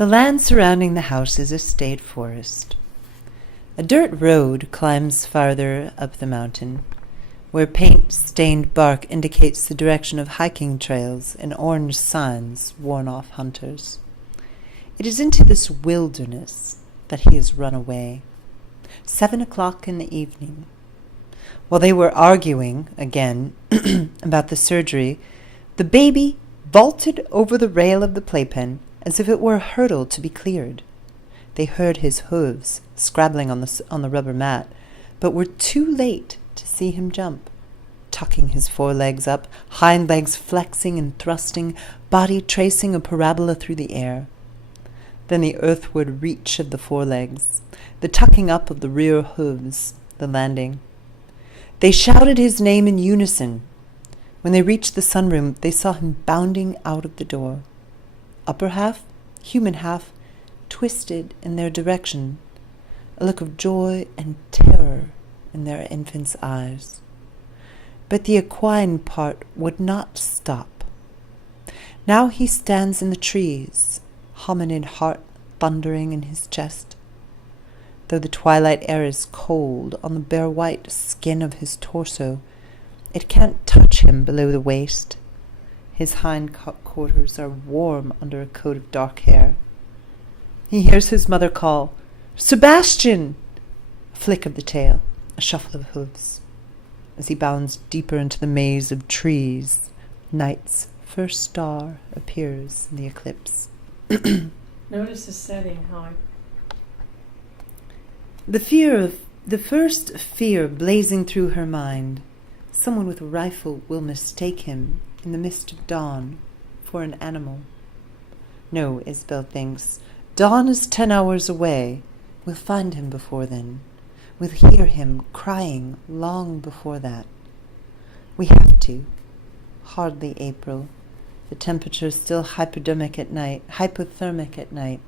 The land surrounding the house is a state forest. A dirt road climbs farther up the mountain, where paint-stained bark indicates the direction of hiking trails and orange signs warn off hunters. It is into this wilderness that he has run away. 7 o'clock in the evening. While they were arguing, again, about the surgery, the baby vaulted over the rail of the playpen as if it were a hurdle to be cleared. They heard his hooves scrabbling on the rubber mat, but were too late to see him jump. Tucking his forelegs up, hind legs flexing and thrusting, body tracing a parabola through the air. Then the earthward reach of the forelegs, the tucking up of the rear hooves, the landing. They shouted his name in unison. When they reached the sunroom, they saw him bounding out of the door. Upper half, human half, twisted in their direction, a look of joy and terror in their infant's eyes. But the equine part would not stop. Now he stands in the trees, hominid heart thundering in his chest. Though the twilight air is cold on the bare white skin of his torso, it can't touch him below the waist. His hind quarters are warm under a coat of dark hair. He hears his mother call, "Sebastian!" A flick of the tail, a shuffle of hooves. As he bounds deeper into the maze of trees, night's first star appears in the eclipse. Notice the setting, how The first fear blazing through her mind, someone with a rifle will mistake him in the mist of dawn for an animal. No, Isabel thinks, dawn is 10 hours away. We'll find him before then. We'll hear him crying long before that. We have to. Hardly April. The temperature's still hypothermic at night.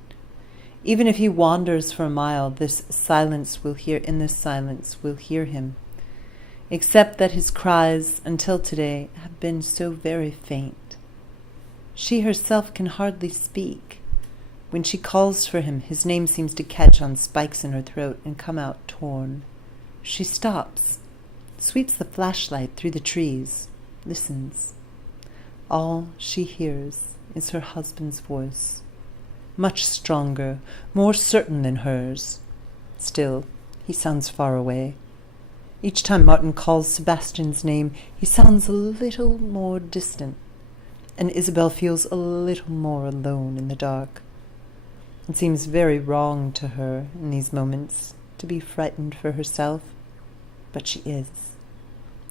Even if he wanders for a mile, in this silence we'll hear him. Except that his cries, until today, have been so very faint. She herself can hardly speak. When she calls for him, his name seems to catch on spikes in her throat and come out torn. She stops, sweeps the flashlight through the trees, listens. All she hears is her husband's voice, much stronger, more certain than hers. Still, he sounds far away. Each time Martin calls Sebastian's name, he sounds a little more distant, and Isabel feels a little more alone in the dark. It seems very wrong to her in these moments to be frightened for herself, but she is.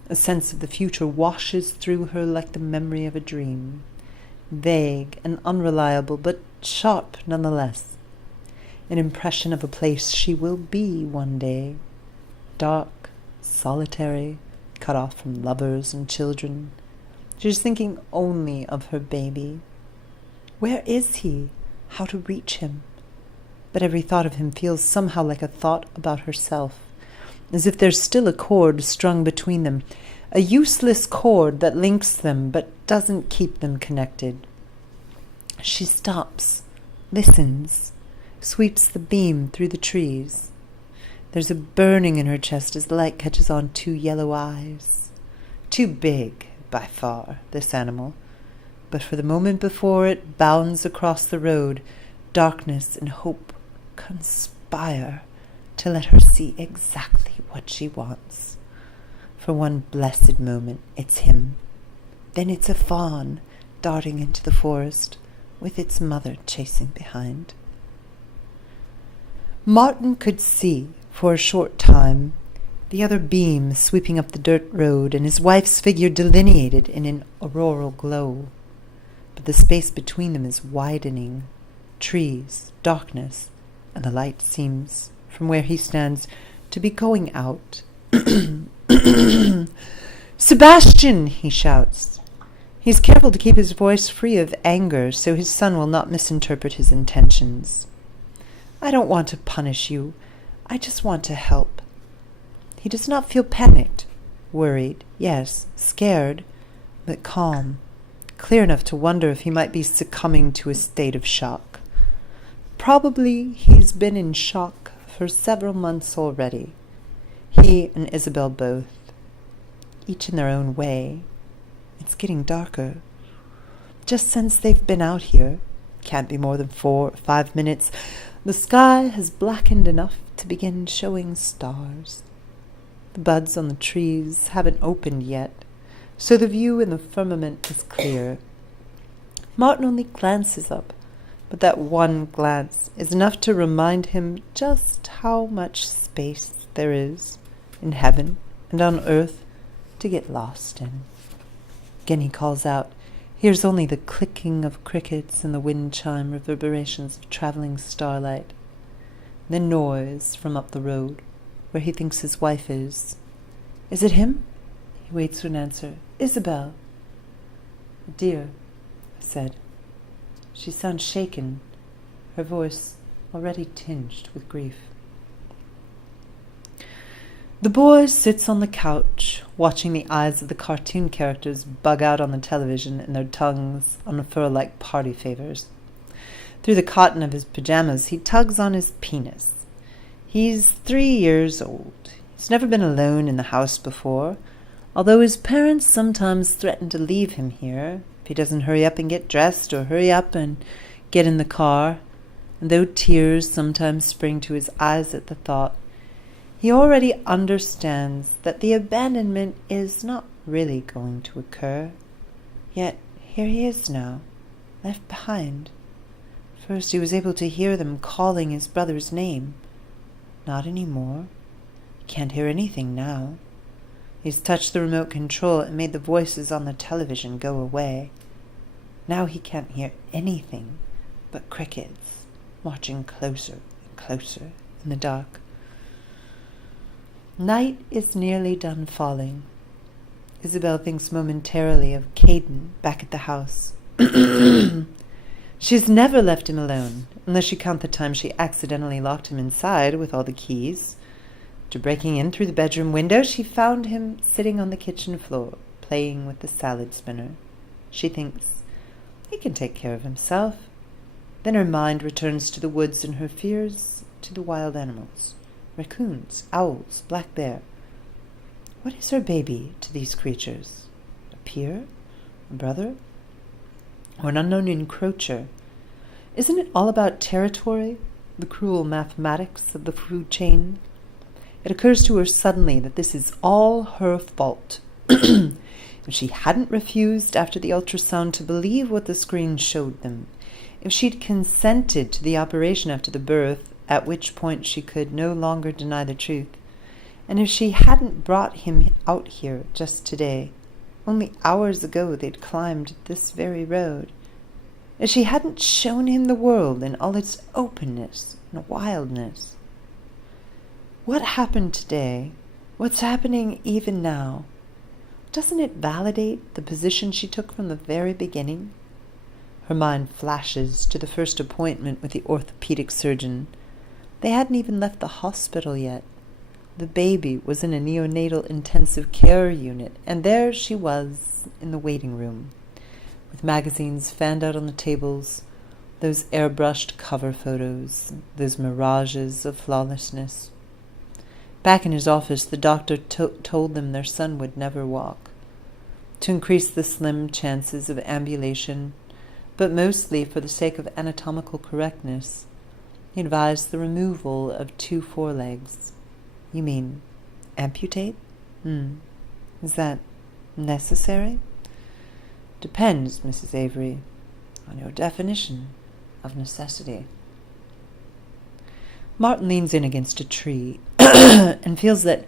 A sense of the future washes through her like the memory of a dream, vague and unreliable, but sharp nonetheless. An impression of a place she will be one day, dark, solitary, cut off from lovers and children. She's thinking only of her baby. Where is he? How to reach him? But every thought of him feels somehow like a thought about herself, as if there's still a cord strung between them, a useless cord that links them but doesn't keep them connected. She stops, listens, sweeps the beam through the trees. There's a burning in her chest as the light catches on 2 yellow eyes. Too big, by far, this animal. But for the moment before it bounds across the road, darkness and hope conspire to let her see exactly what she wants. For one blessed moment, it's him. Then it's a fawn darting into the forest, with its mother chasing behind. Martin could see, for a short time, the other beam sweeping up the dirt road and his wife's figure delineated in an auroral glow. But the space between them is widening. Trees, darkness, and the light seems, from where he stands, to be going out. "Sebastian!" he shouts. He's careful to keep his voice free of anger so his son will not misinterpret his intentions. "I don't want to punish you. I just want to help." He does not feel panicked, worried, yes, scared, but calm, clear enough to wonder if he might be succumbing to a state of shock. probably he's been in shock for several months already. He and Isabel both, each in their own way. It's getting darker. Just since they've been out here, can't be more than 4 or 5 minutes, the sky has blackened enough to begin showing stars. The buds on the trees haven't opened yet, so the view in the firmament is clear. Martin only glances up, but that one glance is enough to remind him just how much space there is in heaven and on earth to get lost in. Again he calls out, hears only the clicking of crickets and the wind chime reverberations of traveling starlight. Then noise from up the road, where he thinks his wife is. Is it him? He waits for an answer. Isabel. Dear, I said. She sounds shaken, her voice already tinged with grief. The boy sits on the couch, watching the eyes of the cartoon characters bug out on the television and their tongues unfurl like party favors. Through the cotton of his pajamas, he tugs on his penis. He's 3 years old. He's never been alone in the house before, although his parents sometimes threaten to leave him here if he doesn't hurry up and get dressed or hurry up and get in the car. And though tears sometimes spring to his eyes at the thought, he already understands that the abandonment is not really going to occur. Yet here he is now, left behind. First he was able to hear them calling his brother's name. Not anymore. He can't hear anything now. He's touched the remote control and made the voices on the television go away. Now he can't hear anything but crickets, marching closer and closer in the dark. Night is nearly done falling. Isabel thinks momentarily of Caden back at the house. She's never left him alone, unless you count the time she accidentally locked him inside with all the keys. After breaking in through the bedroom window, she found him sitting on the kitchen floor, playing with the salad spinner. She thinks, he can take care of himself. Then her mind returns to the woods and her fears to the wild animals. Raccoons, owls, black bear. What is her baby to these creatures? A peer? A brother? Or an unknown encroacher? Isn't it all about territory, the cruel mathematics of the food chain? It occurs to her suddenly that this is all her fault. If she hadn't refused after the ultrasound to believe what the screen showed them, if she'd consented to the operation after the birth, at which point she could no longer deny the truth, and if she hadn't brought him out here just today, only hours ago they'd climbed this very road, if she hadn't shown him the world in all its openness and wildness. What happened today, what's happening even now, doesn't it validate the position she took from the very beginning? Her mind flashes to the first appointment with the orthopedic surgeon. They hadn't even left the hospital yet. The baby was in a neonatal intensive care unit, and there she was in the waiting room, with magazines fanned out on the tables, those airbrushed cover photos, those mirages of flawlessness. Back in his office, the doctor told them their son would never walk. To increase the slim chances of ambulation, but mostly for the sake of anatomical correctness, he advised the removal of 2 forelegs. You mean amputate? Is that necessary? Depends, Mrs. Avery, on your definition of necessity. Martin leans in against a tree and feels that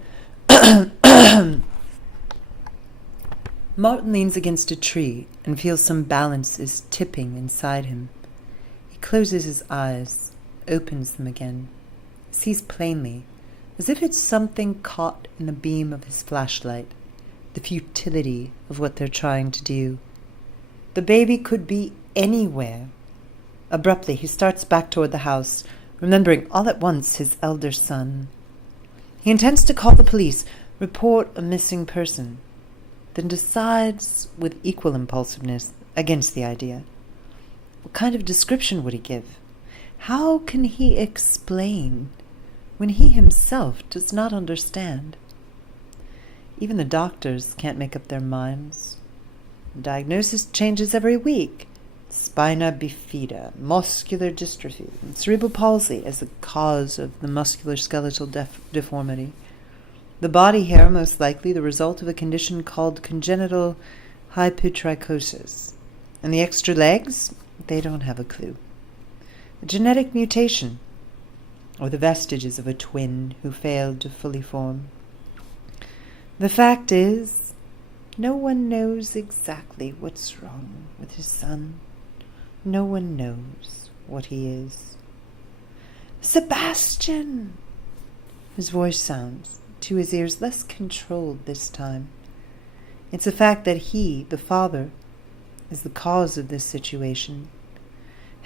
Martin leans against a tree and feels some balance is tipping inside him. He closes his eyes, opens them again, sees plainly, as if it's something caught in the beam of his flashlight, the futility of what they're trying to do. The baby could be anywhere. Abruptly, he starts back toward the house, remembering all at once his elder son. He intends to call the police, report a missing person, then decides with equal impulsiveness against the idea. What kind of description would he give? How can he explain when he himself does not understand? Even the doctors can't make up their minds. The diagnosis changes every week. Spina bifida, muscular dystrophy, and cerebral palsy as the cause of the musculoskeletal deformity. The body hair most likely the result of a condition called congenital hypertrichosis. And the extra legs, they don't have a clue. A genetic mutation, or the vestiges of a twin who failed to fully form. The fact is, no one knows exactly what's wrong with his son. No one knows what he is. Sebastian! His voice sounds, to his ears, less controlled this time. It's the fact that he, the father, is the cause of this situation.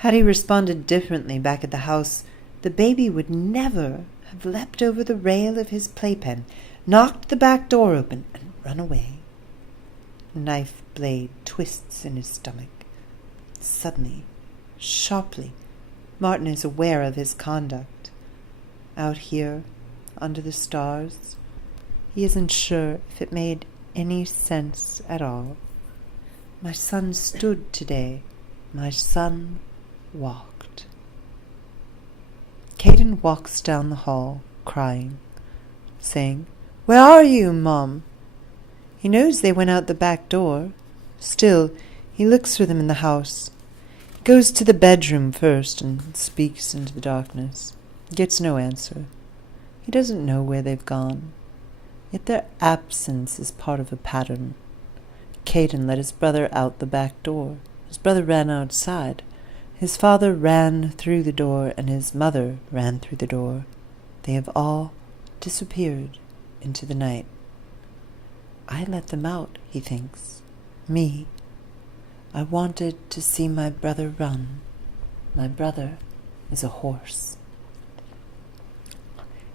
Had he responded differently back at the house, the baby would never have leapt over the rail of his playpen, knocked the back door open, and run away. A knife blade twists in his stomach. Suddenly, sharply, Martin is aware of his conduct. Out here, under the stars, he isn't sure if it made any sense at all. My son stood today. My son walked. Caden walks down the hall, crying, saying, "Where are you, Mom?" He knows they went out the back door. Still, he looks for them in the house. He goes to the bedroom first and speaks into the darkness. Gets no answer. He doesn't know where they've gone. Yet their absence is part of a pattern. Caden let his brother out the back door. His brother ran outside. His father ran through the door, and his mother ran through the door. They have all disappeared into the night. I let them out, he thinks. Me. I wanted to see my brother run. My brother is a horse.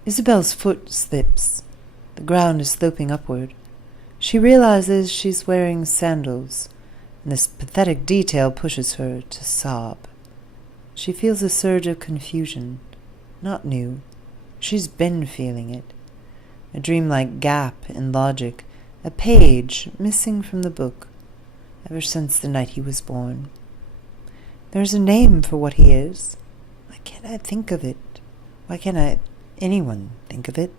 Isabel's foot slips. The ground is sloping upward. She realizes she's wearing sandals, and this pathetic detail pushes her to sob. She feels a surge of confusion. Not new. She's been feeling it. A dreamlike gap in logic, a page missing from the book, ever since the night he was born. There's a name for what he is. Why can't I think of it? Why can't anyone think of it?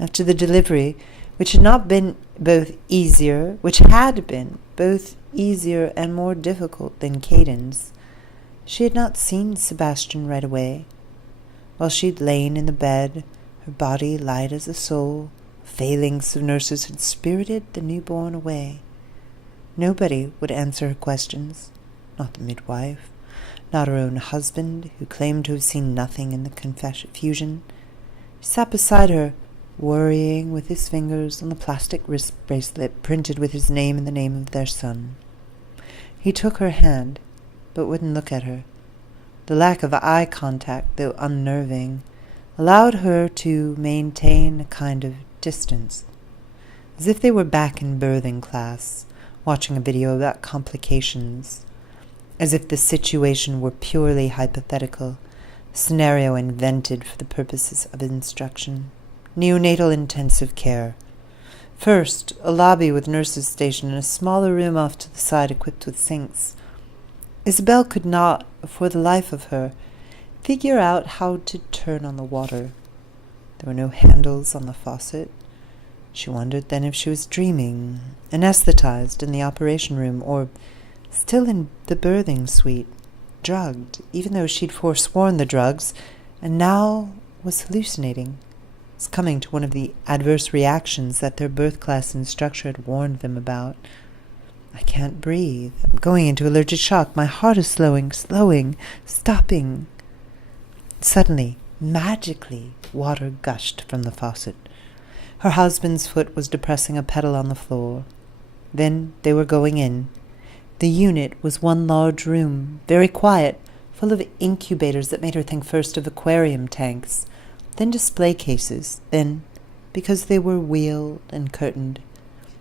After the delivery, which had been both easier and more difficult than Caden's, she had not seen Sebastian right away. While she'd lain in the bed, her body light as a soul, phalanx of nurses had spirited the newborn away. Nobody would answer her questions, not the midwife, not her own husband, who claimed to have seen nothing in the confusion. He sat beside her, worrying with his fingers on the plastic wrist bracelet printed with his name and the name of their son. He took her hand, but wouldn't look at her. The lack of eye contact, though unnerving, allowed her to maintain a kind of distance, as if they were back in birthing class, watching a video about complications, as if the situation were purely hypothetical, a scenario invented for the purposes of instruction. Neonatal intensive care. First, a lobby with nurses stationed in a smaller room off to the side equipped with sinks. Isabel could not, for the life of her, figure out how to turn on the water. There were no handles on the faucet. She wondered then if she was dreaming, anesthetized in the operation room, or still in the birthing suite, drugged, even though she'd forsworn the drugs, and now was hallucinating. Was coming to one of the adverse reactions that their birth class instructor had warned them about. I can't breathe. I'm going into allergic shock. My heart is slowing, stopping. Suddenly, magically, water gushed from the faucet. Her husband's foot was depressing a pedal on the floor. Then they were going in. The unit was one large room, very quiet, full of incubators that made her think first of aquarium tanks, then display cases, then, because they were wheeled and curtained,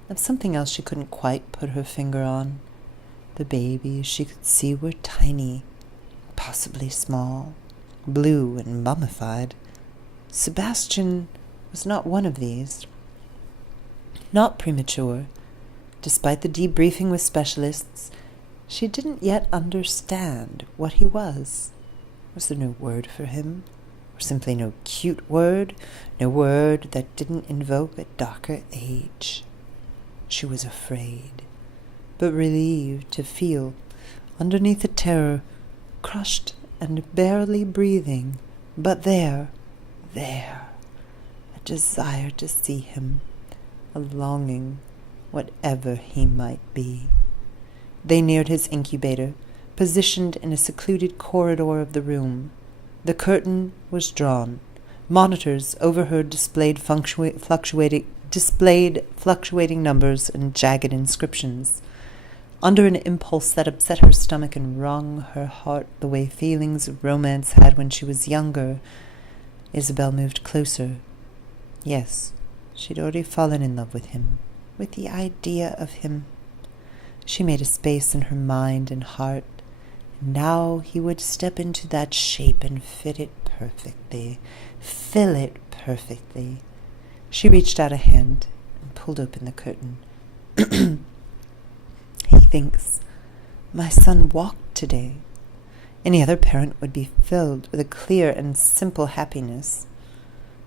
of something else she couldn't quite put her finger on. The babies she could see were tiny, possibly small. blue and mummified. Sebastian was not one of these. Not premature. Despite the debriefing with specialists, she didn't yet understand what he was. Was there no word for him? Or simply no cute word? No word that didn't invoke a darker age? She was afraid, but relieved to feel, underneath the terror, crushed and barely breathing, but there, a desire to see him, a longing, whatever he might be. They neared his incubator, positioned in a secluded corridor of the room. The curtain was drawn. Monitors overhead displayed fluctuating numbers and jagged inscriptions. Under an impulse that upset her stomach and wrung her heart the way feelings of romance had when she was younger, Isabel moved closer. Yes, she'd already fallen in love with him, with the idea of him. She made a space in her mind and heart, and now he would step into that shape and fill it perfectly. She reached out a hand and pulled open the curtain. He thinks, my son walked today. Any other parent would be filled with a clear and simple happiness.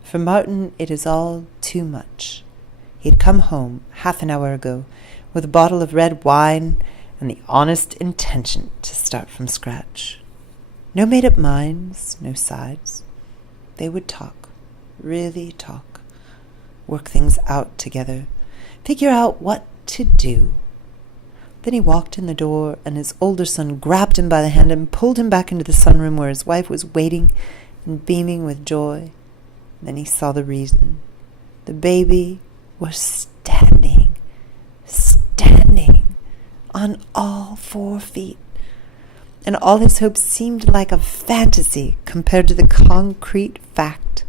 For Martin, it is all too much. He had come home half an hour ago with a bottle of red wine and the honest intention to start from scratch. No made-up minds, no sides. They would talk, really talk, work things out together, figure out what to do. Then he walked in the door, and his older son grabbed him by the hand and pulled him back into the sunroom where his wife was waiting and beaming with joy. Then he saw the reason. The baby was standing on all 4 feet, and all his hopes seemed like a fantasy compared to the concrete fact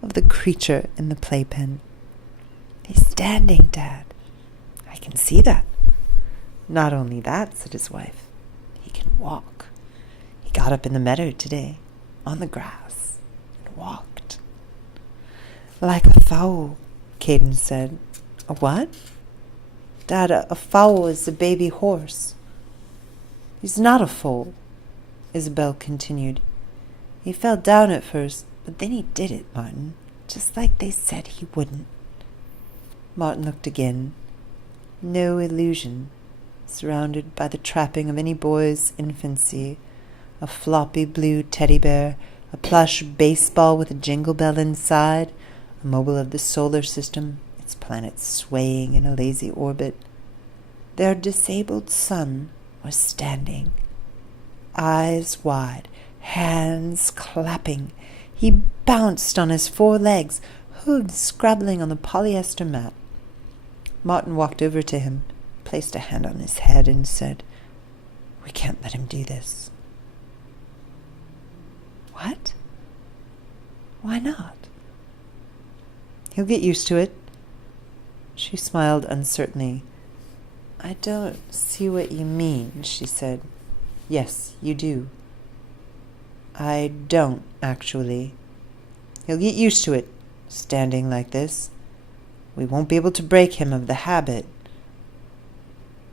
of the creature in the playpen. He's standing, Dad. I can see that. Not only that, said his wife, he can walk. He got up in the meadow today, on the grass, and walked. Like a foal, Caden said. A what? Dad, a foal is a baby horse. He's not a foal, Isabel continued. He fell down at first, but then he did it, Martin, just like they said he wouldn't. Martin looked again. No illusion. Surrounded by the trapping of any boy's infancy, a floppy blue teddy bear, a plush baseball with a jingle bell inside, a mobile of the solar system, its planets swaying in a lazy orbit. Their disabled son was standing, eyes wide, hands clapping. He bounced on his 4 legs, hooves scrabbling on the polyester mat. Martin walked over to him, placed a hand on his head, and said, "We can't let him do this." What? Why not? He'll get used to it. She smiled uncertainly. I don't see what you mean, she said. Yes, you do. I don't, actually. He'll get used to it, standing like this. We won't be able to break him of the habit.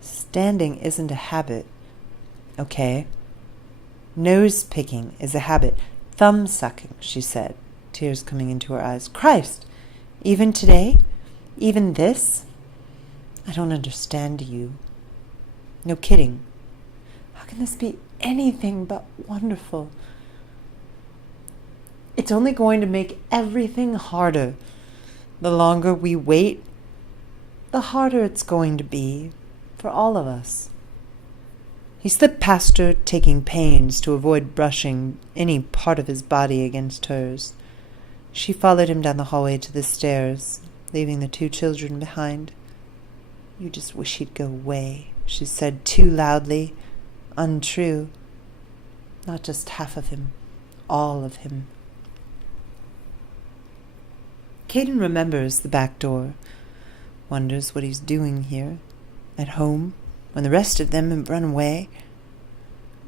Standing isn't a habit. Okay. Nose-picking is a habit. Thumb-sucking, she said, tears coming into her eyes. Christ! Even today? Even this? I don't understand you. No kidding. How can this be anything but wonderful? It's only going to make everything harder. The longer we wait, the harder it's going to be for all of us. He slipped past her, taking pains to avoid brushing any part of his body against hers. She followed him down the hallway to the stairs, leaving the 2 children behind. You just wish he'd go away, she said too loudly. Untrue. Not just half of him, all of him. Caden remembers the back door, wonders what he's doing here, at home, when the rest of them have run away.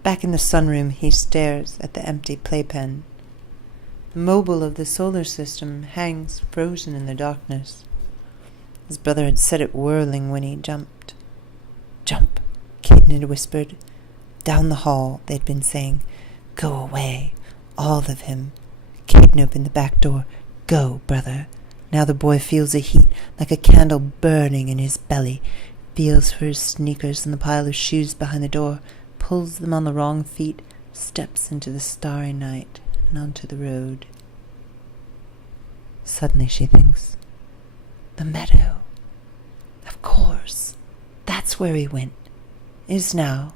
Back in the sunroom, he stares at the empty playpen. mobile of the solar system, hangs frozen in the darkness. His brother had set it whirling when he jumped. "Jump," Caden had whispered. Down the hall they'd been saying, "Go away," all of him. Caden opened the back door. "Go, brother." Now the boy feels a heat, like a candle burning in his belly, feels for his sneakers and the pile of shoes behind the door, pulls them on the wrong feet, steps into the starry night and onto the road. Suddenly she thinks, the meadow. Of course, that's where he went. Is now.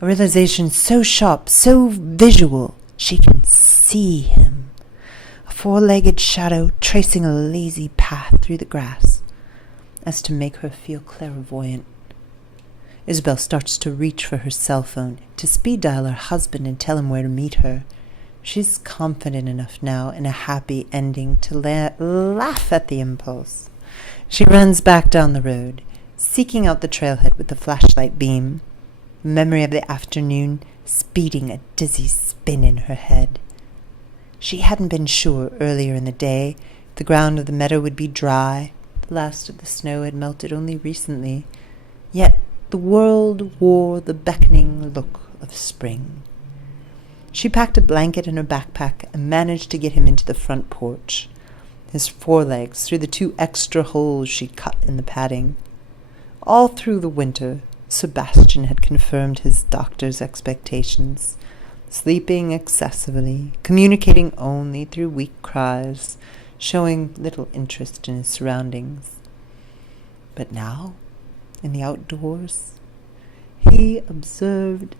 A realization so sharp, so visual, she can see him. A four-legged shadow tracing a lazy path through the grass, as to make her feel clairvoyant. Isabel starts to reach for her cell phone, to speed dial her husband and tell him where to meet her. She's confident enough now in a happy ending to laugh at the impulse. She runs back down the road, seeking out the trailhead with the flashlight beam. Memory of the afternoon speeding a dizzy spin in her head. She hadn't been sure earlier in the day if the ground of the meadow would be dry. The last of the snow had melted only recently. Yet the world wore the beckoning look of spring. She packed a blanket in her backpack and managed to get him into the front porch, his forelegs through the 2 extra holes she cut in the padding. All through the winter, Sebastian had confirmed his doctor's expectations, sleeping excessively, communicating only through weak cries, showing little interest in his surroundings. But now, in the outdoors, he observed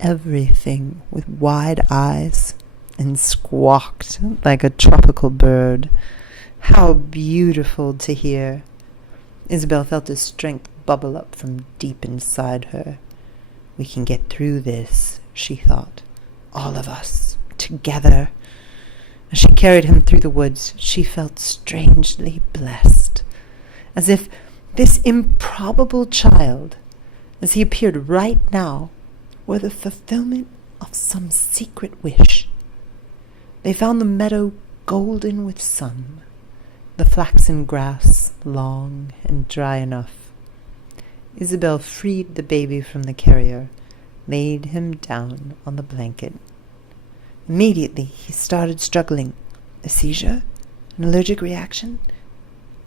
everything with wide eyes and squawked like a tropical bird. How beautiful to hear! Isabel felt his strength bubble up from deep inside her. We can get through this, she thought. All of us, together. As she carried him through the woods, she felt strangely blessed, as if this improbable child, as he appeared right now, were the fulfillment of some secret wish. They found the meadow golden with sun, the flaxen grass long and dry enough. Isabel freed the baby from the carrier, laid him down on the blanket. Immediately he started struggling. A seizure? An allergic reaction?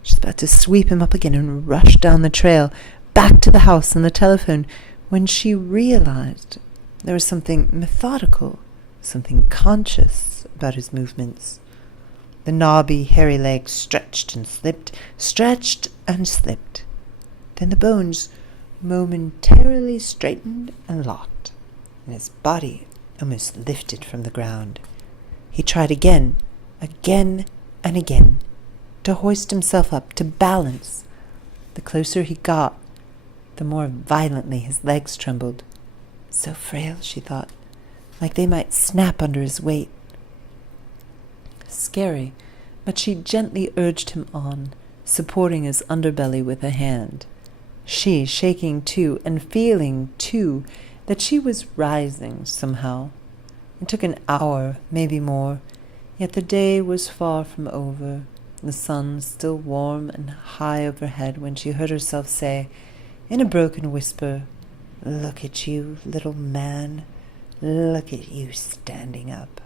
She's about to sweep him up again and rush down the trail, back to the house and the telephone, when she realized there was something methodical, something conscious about his movements. The knobby, hairy legs stretched and slipped, stretched and slipped. Then the bones momentarily straightened and locked, and his body almost lifted from the ground. He tried again and again, to hoist himself up, to balance. The closer he got, the more violently his legs trembled. So frail, she thought, like they might snap under his weight. Scary, but she gently urged him on, supporting his underbelly with a hand. She shaking too, and feeling too that she was rising somehow. It took an hour, maybe more, yet the day was far from over, the sun still warm and high overhead, when she heard herself say, in a broken whisper, "Look at you, little man. Look at you standing up."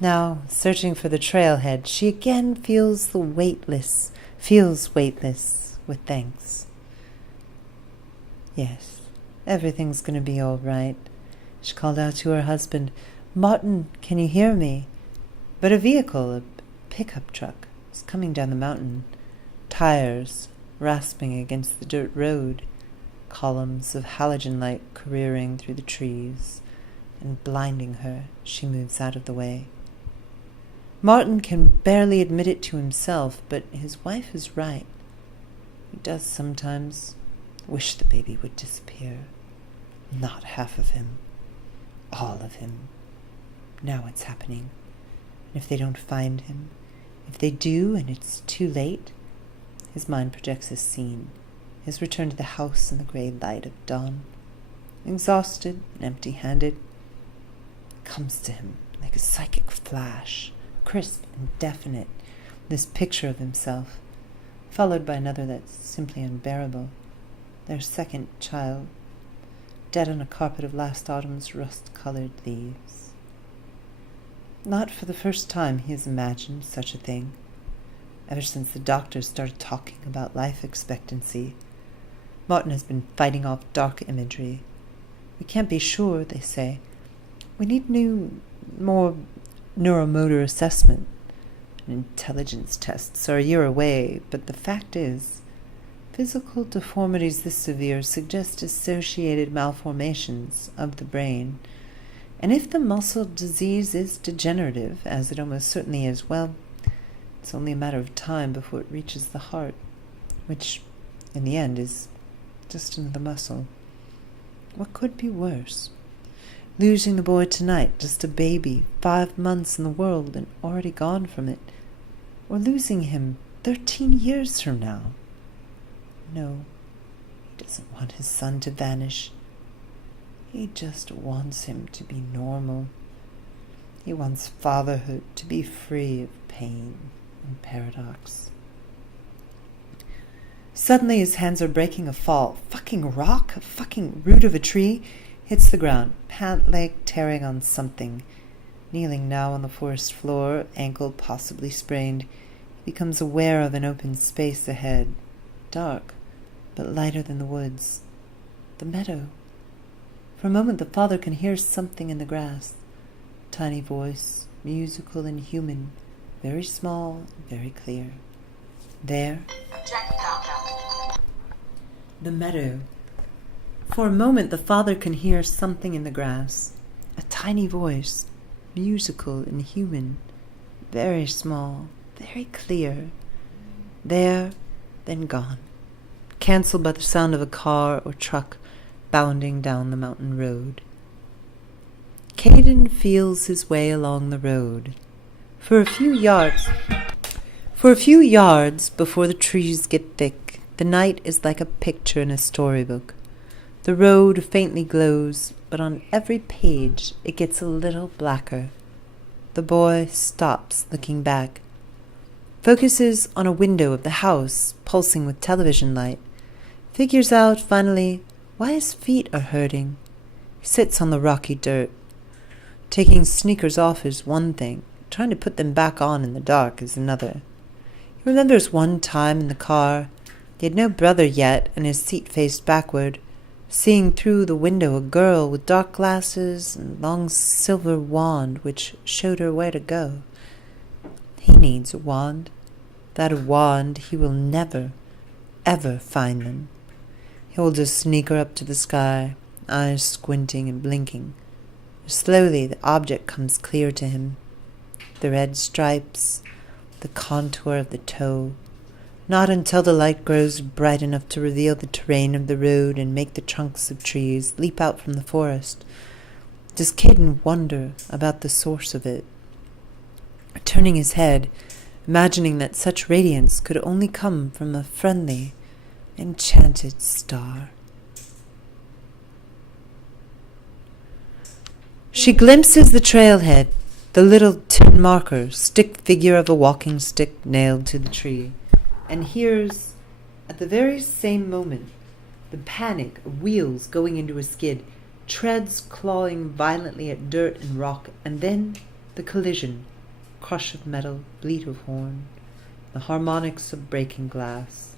Now, searching for the trailhead, she again feels weightless with thanks. Yes, everything's going to be all right. She called out to her husband, "Martin, can you hear me?" But a vehicle, a pickup truck, was coming down the mountain, tires rasping against the dirt road, columns of halogen light careering through the trees, and blinding her. She moves out of the way. Martin can barely admit it to himself, but his wife is right. He does sometimes wish the baby would disappear. Not half of him. All of him. Now it's happening. And if they don't find him, if they do and it's too late, his mind projects a scene, his return to the house in the grey light of dawn. Exhausted and empty-handed, comes to him like a psychic flash. crisp and definite, this picture of himself, followed by another that's simply unbearable. Their second child, dead on a carpet of last autumn's rust-colored leaves. Not for the first time he has imagined such a thing. Ever since the doctors started talking about life expectancy, Martin has been fighting off dark imagery. We can't be sure, they say. We need more neuromotor assessment. Intelligence tests are a year away, but the fact is, physical deformities this severe suggest associated malformations of the brain. And if the muscle disease is degenerative, as it almost certainly is, well, it's only a matter of time before it reaches the heart, which, in the end, is just another muscle. What could be worse? Losing the boy tonight, just a baby, 5 months in the world and already gone from it, or losing him 13 years from now. No, he doesn't want his son to vanish. He just wants him to be normal. He wants fatherhood to be free of pain and paradox. Suddenly his hands are breaking a fall. Fucking rock, a fucking root of a tree, hits the ground, pant leg tearing on something. Kneeling now on the forest floor, ankle possibly sprained, he becomes aware of an open space ahead, dark, but lighter than the woods. The meadow. For a moment the father can hear something in the grass. Tiny voice, musical and human, very small and very clear. There. The meadow. For a moment the father can hear something in the grass. A tiny voice, musical and human, very small, very clear. There, then gone. Cancelled by the sound of a car or truck bounding down the mountain road. Caden feels his way along the road. For a few yards before the trees get thick, the night is like a picture in a storybook. The road faintly glows, but on every page it gets a little blacker. The boy stops, looking back. Focuses on a window of the house, pulsing with television light. Figures out, finally, why his feet are hurting. He sits on the rocky dirt. Taking sneakers off is one thing. Trying to put them back on in the dark is another. He remembers one time in the car. He had no brother yet, and his seat faced backward, seeing through the window a girl with dark glasses and long silver wand which showed her where to go. He needs a wand. Without a wand, he will never, ever find them. He holds a sneaker up to the sky, eyes squinting and blinking. Slowly the object comes clear to him. The red stripes, the contour of the toe. Not until the light grows bright enough to reveal the terrain of the road and make the trunks of trees leap out from the forest, does Caden wonder about the source of it. Turning his head, imagining that such radiance could only come from a friendly, enchanted star. She glimpses the trailhead, the little tin marker, stick figure of a walking stick nailed to the tree, and hears, at the very same moment, the panic of wheels going into a skid, treads clawing violently at dirt and rock, and then the collision, crush of metal, bleat of horn, the harmonics of breaking glass.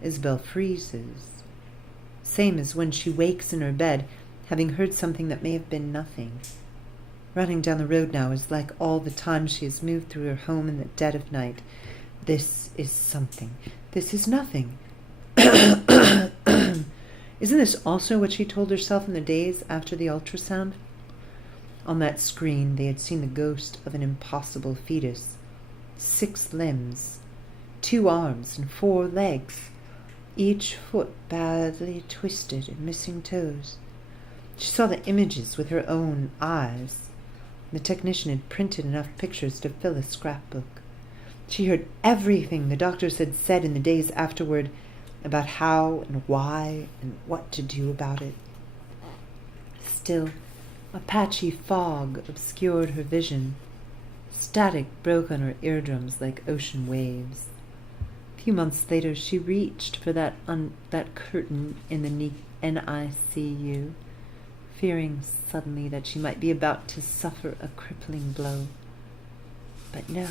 Isabel freezes. Same as when she wakes in her bed, having heard something that may have been nothing. Running down the road now is like all the time she has moved through her home in the dead of night. This is something. This is nothing. Isn't this also what she told herself in the days after the ultrasound? On that screen they had seen the ghost of an impossible fetus. 6 limbs, 2 arms and 4 legs, each foot badly twisted and missing toes. She saw the images with her own eyes. The technician had printed enough pictures to fill a scrapbook. She heard everything the doctors had said in the days afterward about how and why and what to do about it. Still, a patchy fog obscured her vision. Static broke on her eardrums like ocean waves. A few months later, she reached for that curtain in the NICU, fearing suddenly that she might be about to suffer a crippling blow. But no.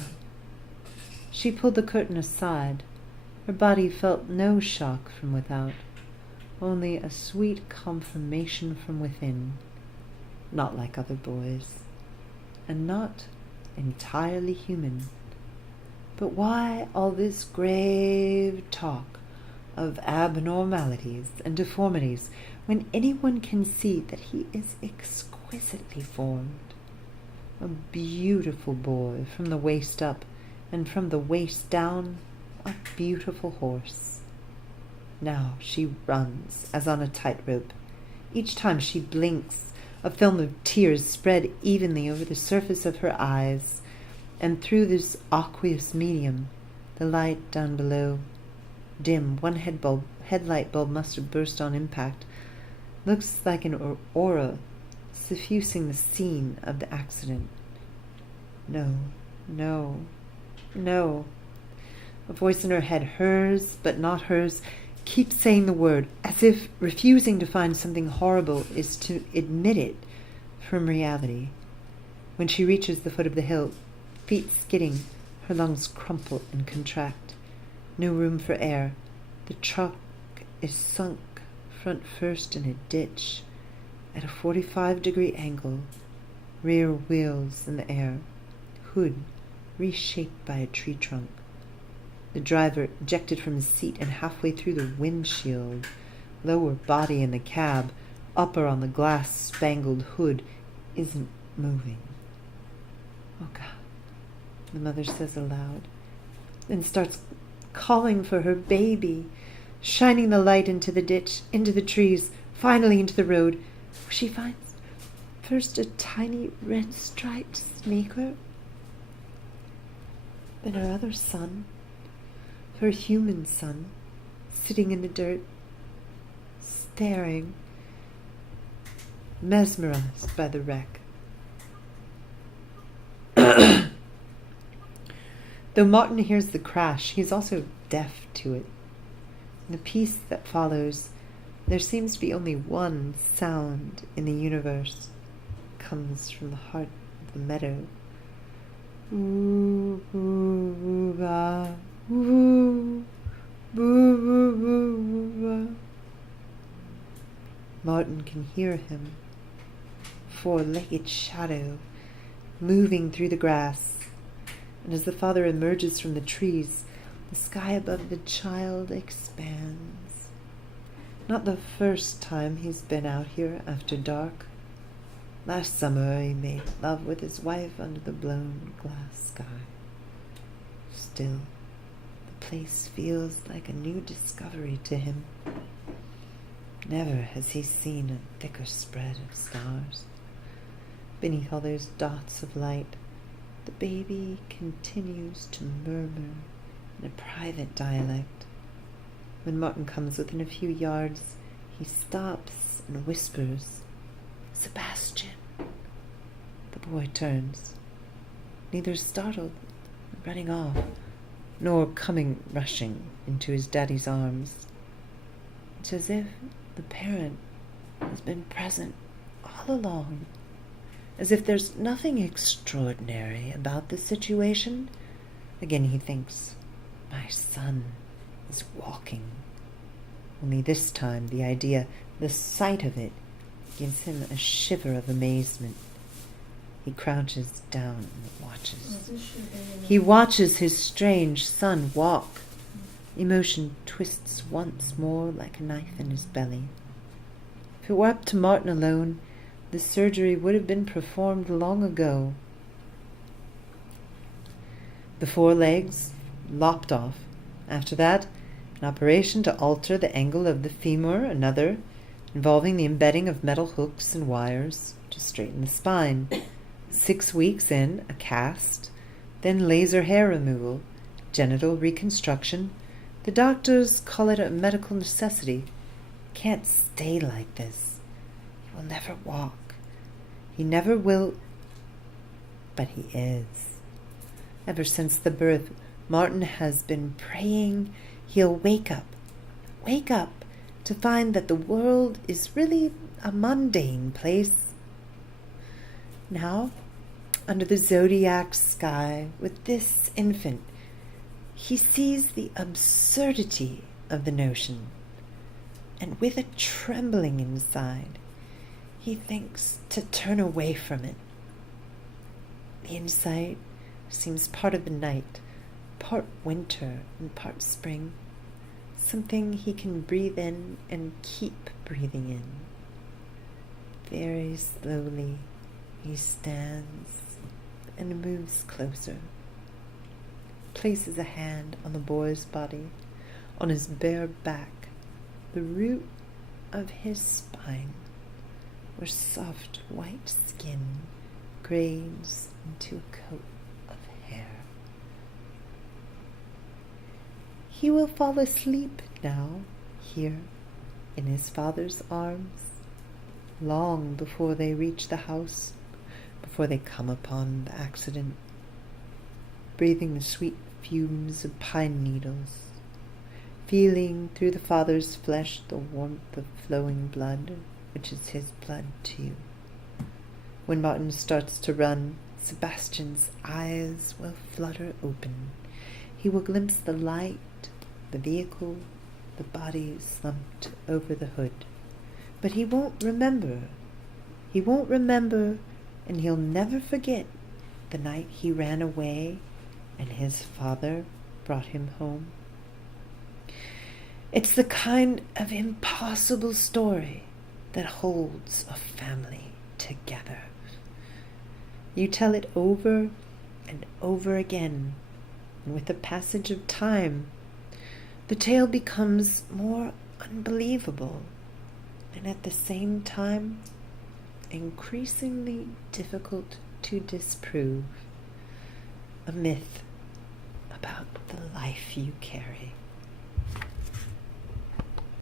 She pulled the curtain aside. Her body felt no shock from without, only a sweet confirmation from within. Not like other boys, and not entirely human. But why all this grave talk of abnormalities and deformities when anyone can see that he is exquisitely formed? A beautiful boy from the waist up, and from the waist down, a beautiful horse. Now she runs as on a tightrope. Each time she blinks, a film of tears spread evenly over the surface of her eyes, and through this aqueous medium, the light down below, dim, one headlight bulb must have burst on impact, looks like an aura suffusing the scene of the accident. No, no, no. A voice in her head, hers but not hers, keeps saying the word, as if refusing to find something horrible is to admit it from reality. When she reaches the foot of the hill, feet skidding, her lungs crumple and contract. No room for air. The truck is sunk front first in a ditch at a 45-degree angle, rear wheels in the air, hood reshaped by a tree trunk. The driver ejected from his seat and halfway through the windshield, lower body in the cab, upper on the glass-spangled hood, isn't moving. Oh, God, the mother says aloud, and starts calling for her baby, shining the light into the ditch, into the trees, finally into the road, where she finds first a tiny red-striped sneaker, then her other son, her human son, sitting in the dirt, staring, mesmerized by the wreck. Though Martin hears the crash, he is also deaf to it. In the peace that follows, there seems to be only one sound in the universe. It comes from the heart of the meadow. Ooh, ooh, ooh, ah. Ooh, boo, boo, boo, boo. Martin can hear him, four-legged shadow, moving through the grass, and as the father emerges from the trees, the sky above the child expands. Not the first time he's been out here after dark. Last summer he made love with his wife under the blown glass sky. Still, the place feels like a new discovery to him. Never has he seen a thicker spread of stars. Beneath all those dots of light, the baby continues to murmur in a private dialect. When Martin comes within a few yards, he stops and whispers, "Sebastian." The boy turns, neither startled, running off, nor coming rushing into his daddy's arms. It's as if the parent has been present all along, as if there's nothing extraordinary about the situation. Again he thinks, my son is walking. Only this time the idea, the sight of it, gives him a shiver of amazement. He crouches down and watches. He watches his strange son walk. Emotion twists once more like a knife in his belly. If it were up to Martin alone, the surgery would have been performed long ago. The 4 legs lopped off. After that, an operation to alter the angle of the femur, another, involving the embedding of metal hooks and wires to straighten the spine. 6 weeks in, a cast, then laser hair removal, genital reconstruction. The doctors call it a medical necessity. Can't stay like this. He will never walk. He never will, but he is. Ever since the birth, Martin has been praying he'll wake up to find that the world is really a mundane place. Now, under the zodiac sky with this infant, he sees the absurdity of the notion, and with a trembling inside, he thinks to turn away from it. The insight seems part of the night, part winter and part spring, something he can breathe in and keep breathing in. Very slowly, he stands and moves closer, places a hand on the boy's body, on his bare back, the root of his spine, where soft white skin grades into a coat of hair. He will fall asleep now, here, in his father's arms, long before they reach the house, before they come upon the accident, breathing the sweet fumes of pine needles, feeling through the father's flesh the warmth of flowing blood, which is his blood too. When Martin starts to run, Sebastian's eyes will flutter open. He will glimpse the light, the vehicle, the body slumped over the hood. But he won't remember. He won't remember, and he'll never forget the night he ran away and his father brought him home. It's the kind of impossible story that holds a family together. You tell it over and over again, and with the passage of time, the tale becomes more unbelievable, and at the same time, increasingly difficult to disprove. A myth about the life you carry.